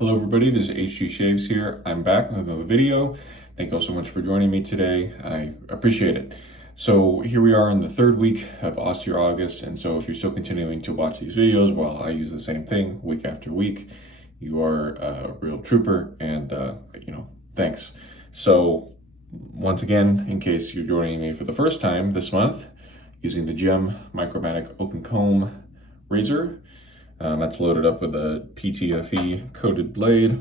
Hello everybody, this is HG Shaves here. I'm back with another video. Thank you all so much for joining me today. I appreciate it. So here we are in the third week of Austere August, and so if you're still continuing to watch these videos while I use the same thing week after week, you are a real trooper, and thanks. So once again, in case you're joining me for the first time this month, using the Gem Micromatic Open Comb razor. That's loaded up with a PTFE coated blade.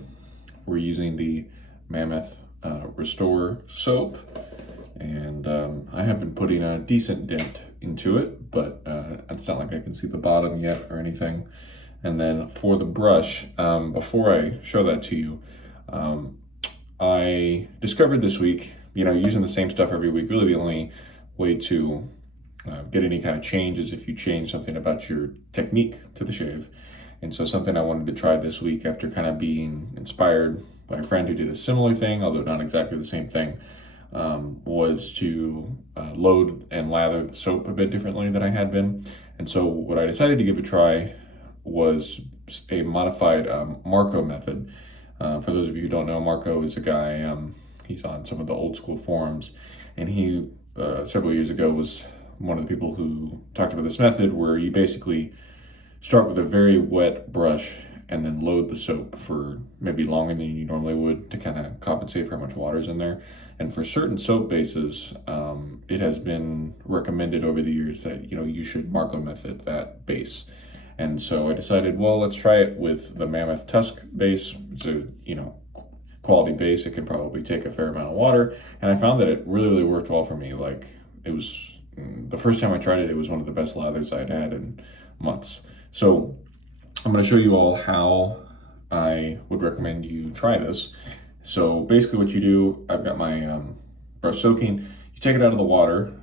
We're using the Mammoth Restore soap, and I have been putting a decent dent into it, but it's not like I can see the bottom yet or anything. And then for the brush, before I show that to you, I discovered this week, using the same stuff every week, really the only way to get any kind of change is if you change something about your technique to the shave. And so something I wanted to try this week, after kind of being inspired by a friend who did a similar thing, although not exactly the same thing, was to load and lather the soap a bit differently than I had been. And so what I decided to give a try was a modified Marco method. For those of you who don't know, Marco is a guy, he's on some of the old school forums, and he several years ago was one of the people who talked about this method where you basically start with a very wet brush and then load the soap for maybe longer than you normally would to kind of compensate for how much water's in there. And for certain soap bases, it has been recommended over the years that you should Marco method that base. And so I decided, well, let's try it with the Mammoth Tusk base. It's a quality base. It can probably take a fair amount of water, and I found that it really worked well for me. Like, it was the first time I tried it, it was one of the best lathers I'd had in months. So I'm going to show you all how I would recommend you try this. So basically what you do, I've got my brush soaking. You take it out of the water.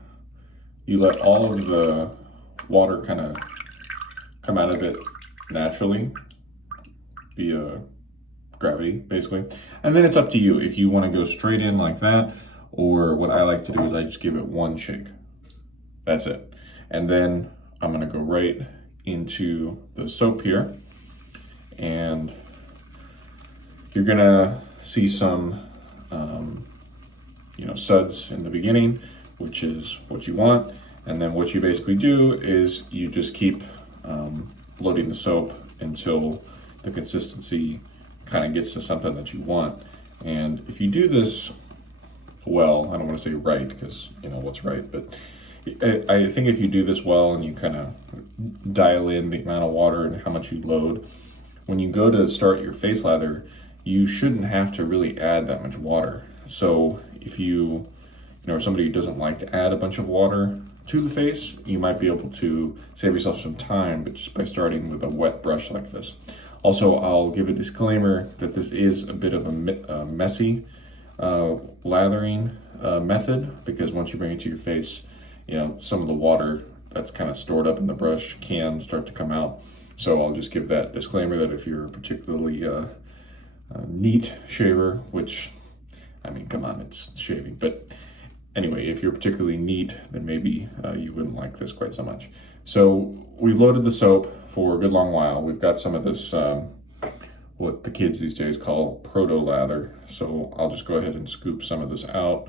You let all of the water kind of come out of it naturally via gravity, basically. And then it's up to you if you want to go straight in like that, or what I like to do is I just give it one shake. That's it. And then I'm going to go right into the soap here, and you're going to see some suds in the beginning, which is what you want. And then what you basically do is you just keep loading the soap until the consistency kind of gets to something that you want. And if you do this well, I don't want to say right, because what's right, but I think if you do this well and you kind of dial in the amount of water and how much you load, when you go to start your face lather, you shouldn't have to really add that much water. So if you are somebody who doesn't like to add a bunch of water to the face, you might be able to save yourself some time, but just by starting with a wet brush like this. Also, I'll give a disclaimer that this is a bit of a messy lathering method, because once you bring it to your face, some of the water that's kind of stored up in the brush can start to come out. So I'll just give that disclaimer that if you're a particularly neat shaver, which, I mean, come on, it's shaving. But anyway, if you're particularly neat, then maybe you wouldn't like this quite so much. So we've loaded the soap for a good long while. We've got some of this, what the kids these days call proto lather. So I'll just go ahead and scoop some of this out.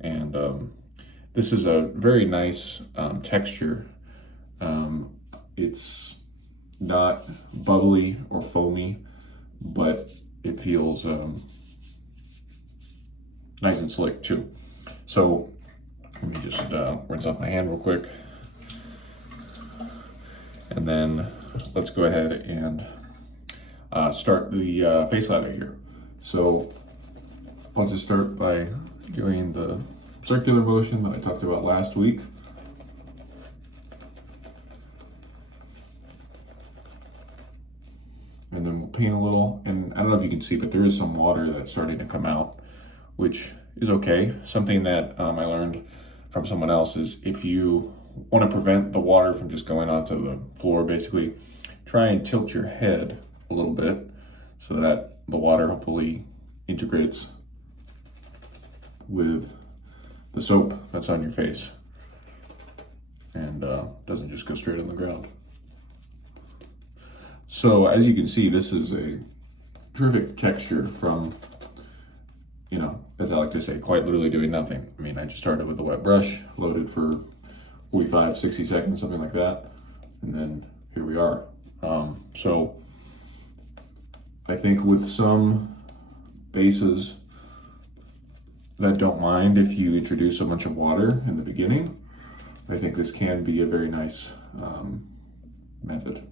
And this is a very nice texture. It's not bubbly or foamy, but it feels nice and slick too. So let me just rinse off my hand real quick. And then let's go ahead and start the face lather here. So I'll just start by doing the circular motion that I talked about last week. And then we'll paint a little, and I don't know if you can see, but there is some water that's starting to come out, which is okay. Something that I learned from someone else is if you want to prevent the water from just going onto the floor, basically try and tilt your head a little bit so that the water hopefully integrates with the soap that's on your face and doesn't just go straight on the ground. So as you can see, this is a terrific texture from, you know, as I like to say, quite literally doing nothing. I mean, I just started with a wet brush, loaded for 45, 60 seconds, something like that. And then here we are. So I think with some bases that don't mind if you introduce a bunch of water in the beginning, I think this can be a very nice method.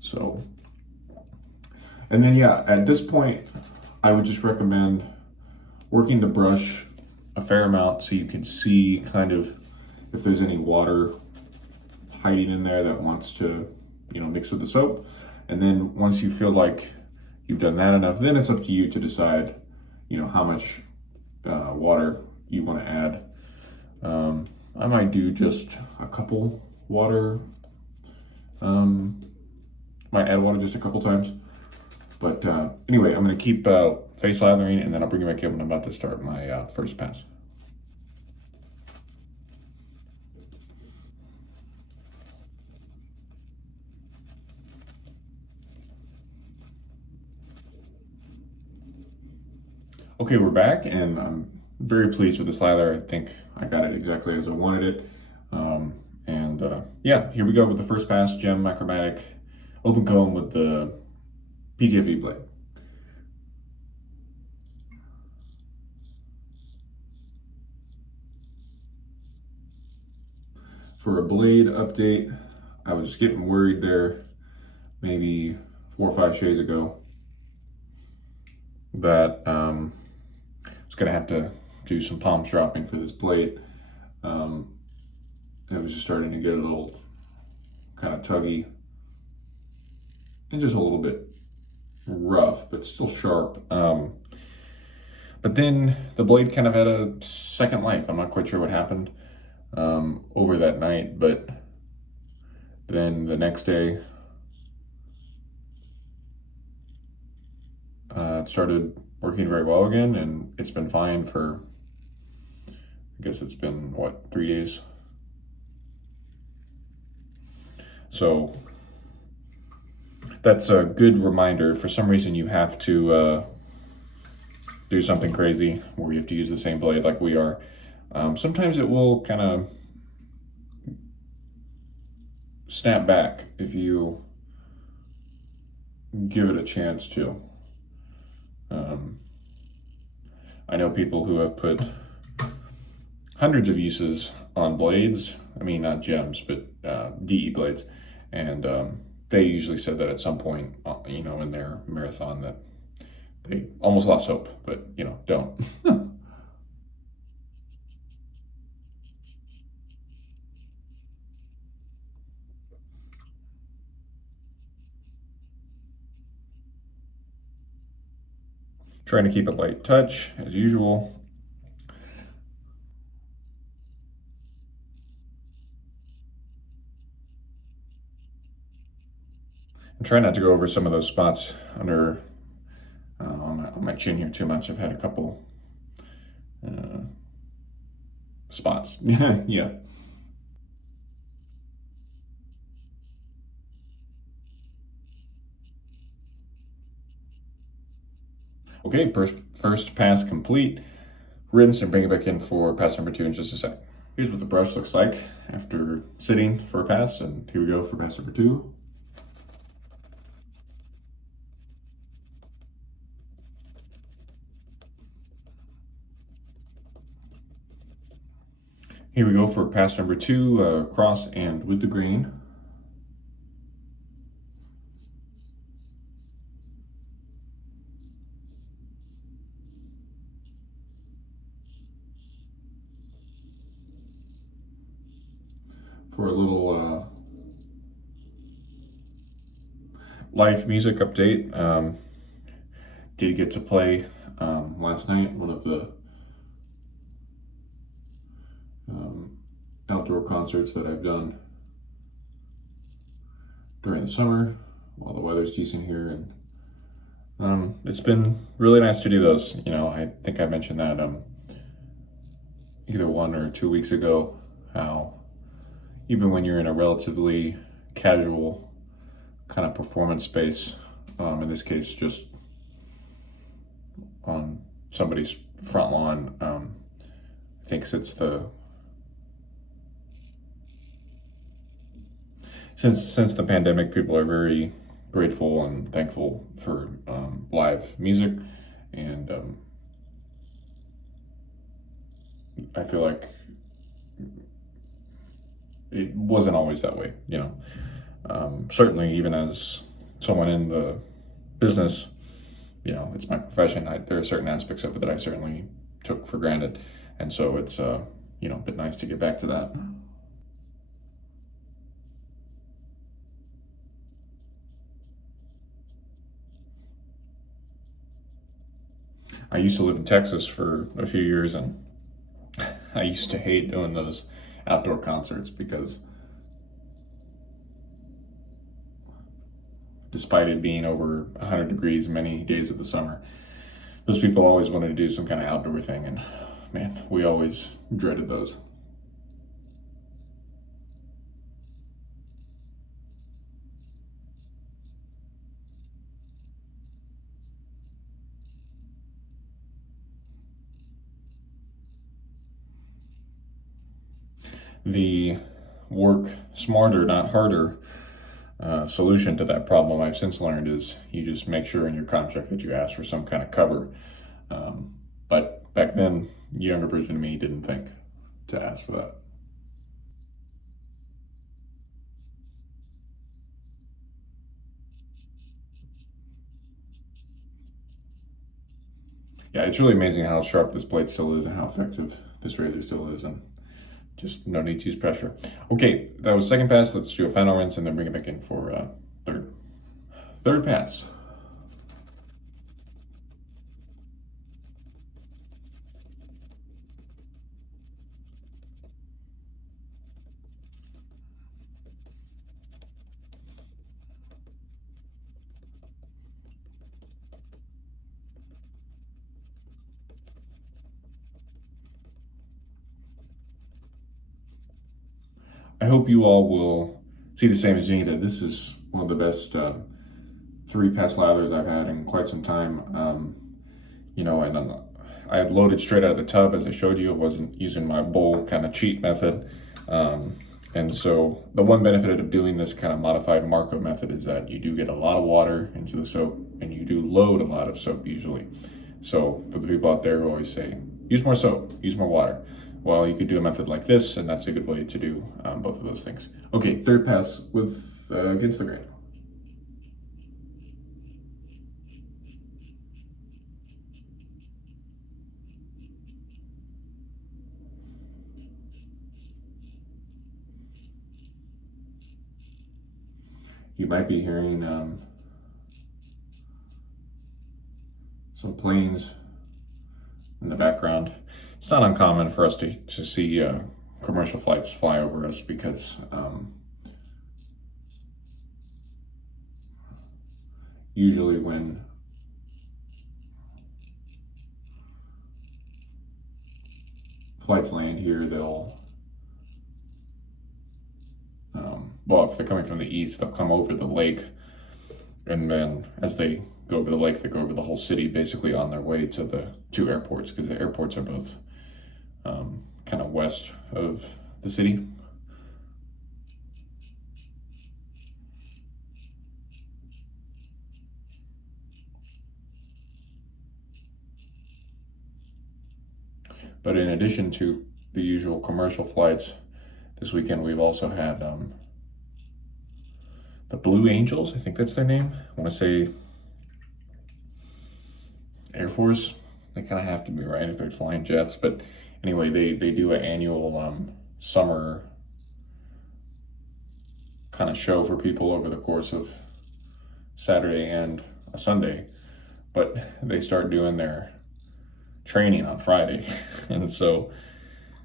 So, and then yeah, at this point, I would just recommend working the brush a fair amount so you can see kind of if there's any water hiding in there that wants to, you know, mix with the soap. And then once you feel like you've done that enough, then it's up to you to decide, you know, how much water you want to add. I might do just a couple water, might add water just a couple times. But anyway, I'm going to keep face lathering, and then I'll bring it back up when I'm about to start my first pass. Okay, we're back, and I'm very pleased with this lather. I think I got it exactly as I wanted it. Yeah, here we go with the first pass, Gem Micromatic open comb with the PTFE blade. For a blade update, I was getting worried there maybe 4 or 5 shades ago that I was gonna have to do some palm stropping for this blade. It was just starting to get a little kind of tuggy and just a little bit rough, but still sharp. But then the blade kind of had a second life. I'm not quite sure what happened over that night, but then the next day it started working very well again, and it's been fine for, I guess it's been, what, 3 days? So that's a good reminder. For some reason you have to do something crazy where you have to use the same blade like we are. Sometimes it will kind of snap back if you give it a chance to. I know people who have put hundreds of uses on blades. I mean, not gems, but DE blades. And they usually said that at some point, you know, in their marathon that they almost lost hope, but, you know, don't. Trying to keep a light touch, as usual. And try not to go over some of those spots under on my chin here too much. I've had a couple spots. Yeah. Okay, first pass complete. Rinse and bring it back in for pass number 2 in just a sec. Here's what the brush looks like after sitting for a pass, and here we go for pass number 2. Here we go for pass number 2, cross and with the grain. For a little live music update, did get to play last night one of the outdoor concerts that I've done during the summer while the weather's decent here, and it's been really nice to do those. You know, I think I mentioned that either 1 or 2 weeks ago, how even when you're in a relatively casual kind of performance space, in this case just on somebody's front lawn thinks it's since the pandemic, people are very grateful and thankful for live music, and I feel like it wasn't always that way, you know. Certainly, even as someone in the business, you know, it's my profession. There are certain aspects of it that I certainly took for granted, and so it's you know, a bit nice to get back to that. I used to live in Texas for a few years, and I used to hate doing those outdoor concerts because despite it being over 100 degrees many days of the summer, those people always wanted to do some kind of outdoor thing, and man, we always dreaded those. The work smarter, not harder solution to that problem I've since learned is you just make sure in your contract that you ask for some kind of cover. But back then, younger version of me didn't think to ask for that. Yeah, it's really amazing how sharp this blade still is and how effective this razor still is, and just no need to use pressure. Okay, that was second pass. Let's do a final rinse and then bring it back in for third pass. I hope you all will see the same as Zenith. This is one of the best 3-pass lathers I've had in quite some time. You know, and I had loaded straight out of the tub as I showed you. I wasn't using my bowl kind of cheat method. And so the one benefit of doing this kind of modified Marco method is that you do get a lot of water into the soap, and you do load a lot of soap usually. So for the people out there who always say, use more soap, use more water. Well, you could do a method like this, and that's a good way to do both of those things. Okay, third pass with against the grain. You might be hearing some planes in the background. It's not uncommon for us to see commercial flights fly over us because usually when flights land here, they'll well, if they're coming from the east, they'll come over the lake, and then as they go over the lake, they go over the whole city, basically on their way to the two airports, because the airports are both kind of west of the city. But in addition to the usual commercial flights, this weekend we've also had the Blue Angels, I think that's their name. I want to say Air Force. They kind of have to be, right, if they're flying jets. But anyway, they do an annual summer kind of show for people over the course of Saturday and a Sunday. But they start doing their training on Friday. And so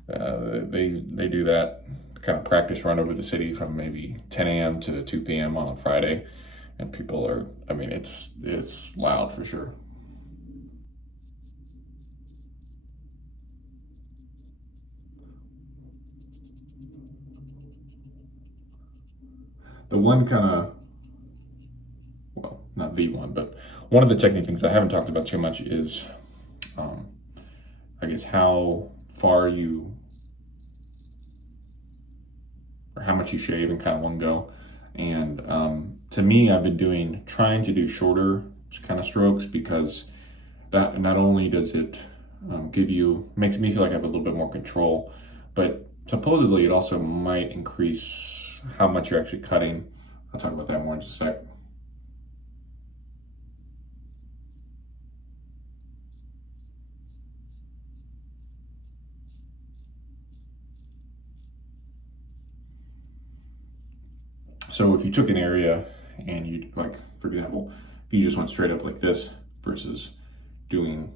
they do that kind of practice run over the city from maybe 10 a.m. to 2 p.m. on a Friday, and people are, I mean, it's loud for sure. The one kind of, well, not the one, but one of the technique things I haven't talked about too much is um, I guess how far you, or how much you shave in kind of one go. And to me, I've been trying to do shorter kind of strokes, because that not only does it makes me feel like I have a little bit more control, but supposedly it also might increase how much you're actually cutting. I'll talk about that more in just a sec. So if you took an area and you, like, for example, if you just went straight up like this versus doing,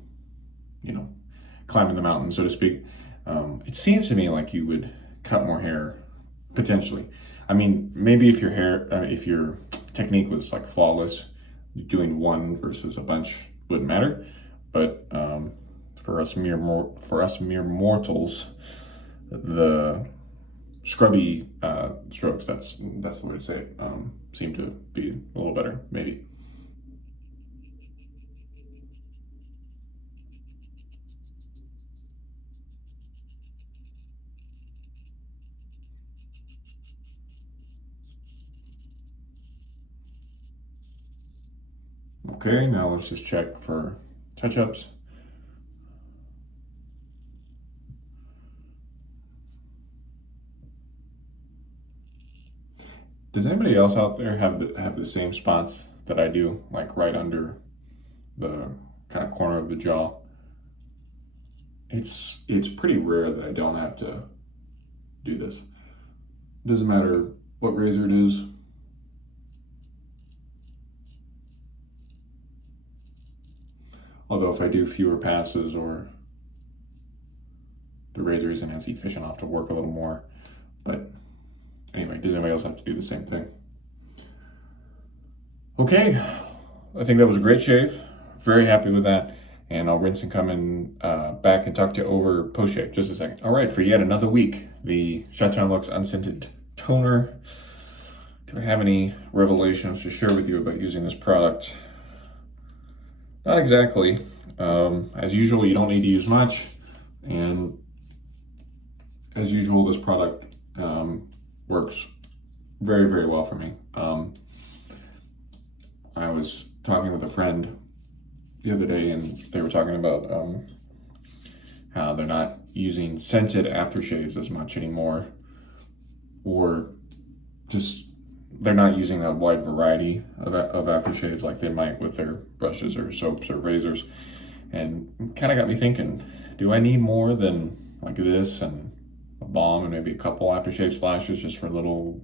climbing the mountain, so to speak, it seems to me like you would cut more hair potentially. I mean, maybe if if your technique was like flawless, doing one versus a bunch wouldn't matter. But for us mere mortals, the scrubby strokes, that's the way to say it, seem to be a little better, maybe. Okay, now let's just check for touch-ups. Does anybody else out there have the same spots that I do, like right under the kind of corner of the jaw? It's pretty rare that I don't have to do this. It doesn't matter what razor it is. Although if I do fewer passes, or the razor isn't as efficient, I'll have to work a little more. But anyway, does anybody else have to do the same thing? Okay, I think that was a great shave. Very happy with that. And I'll rinse and come in back and talk to you over post-shave. Just a second. All right, for yet another week, the Chatillon Luxe Unscented Toner. Do I have any revelations to share with you about using this product? Not exactly. As usual, you don't need to use much. And as usual, this product works very, very well for me. I was talking with a friend the other day, and they were talking about how they're not using scented aftershaves as much anymore, or just they're not using a wide variety of aftershaves like they might with their brushes or soaps or razors. And kind of got me thinking, do I need more than like this and a balm and maybe a couple aftershave splashes just for a little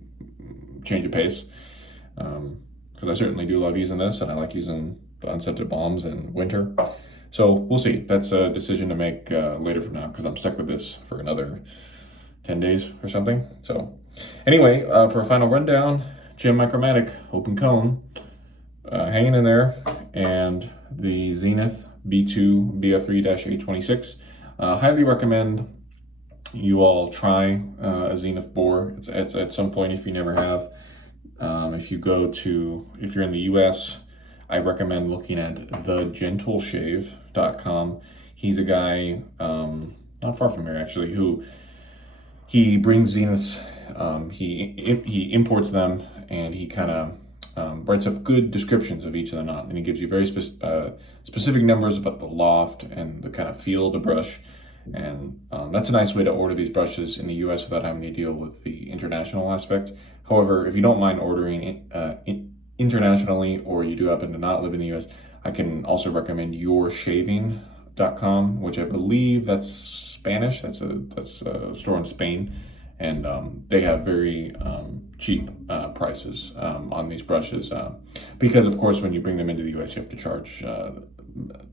change of pace? Because I certainly do love using this, and I like using the unscented balms in winter. So we'll see. That's a decision to make later from now, because I'm stuck with this for another 10 days or something. So anyway, for a final rundown, Jim Micromatic open cone, hanging in there, and the Zenith B2 BF3-826. Highly recommend you all try a Zenith bore. It's at some point, if you never have. If you're in the US, I recommend looking at thegentleshave.com. He's a guy not far from here actually, who he brings Zeniths, he imports them, and he kind of writes up good descriptions of each of the knots, and he gives you very specific numbers about the loft and the kind of feel of the brush. And that's a nice way to order these brushes in the US without having to deal with the international aspect. However, if you don't mind ordering internationally, or you do happen to not live in the US, I can also recommend yourshaving.com, which I believe that's Spanish. That's a store in Spain, and they have very cheap prices on these brushes, because of course when you bring them into the US you have to charge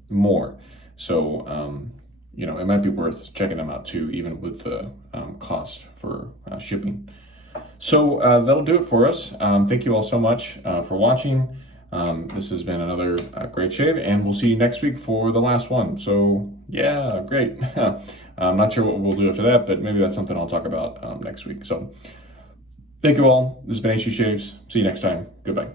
more. So it might be worth checking them out too, even with the cost for shipping. So that'll do it for us. Thank you all so much for watching. This has been another great shave, and we'll see you next week for the last one. So yeah, great. I'm not sure what we'll do after that, but maybe that's something I'll talk about next week. So thank you all. This has been HG Shaves. See you next time. Goodbye.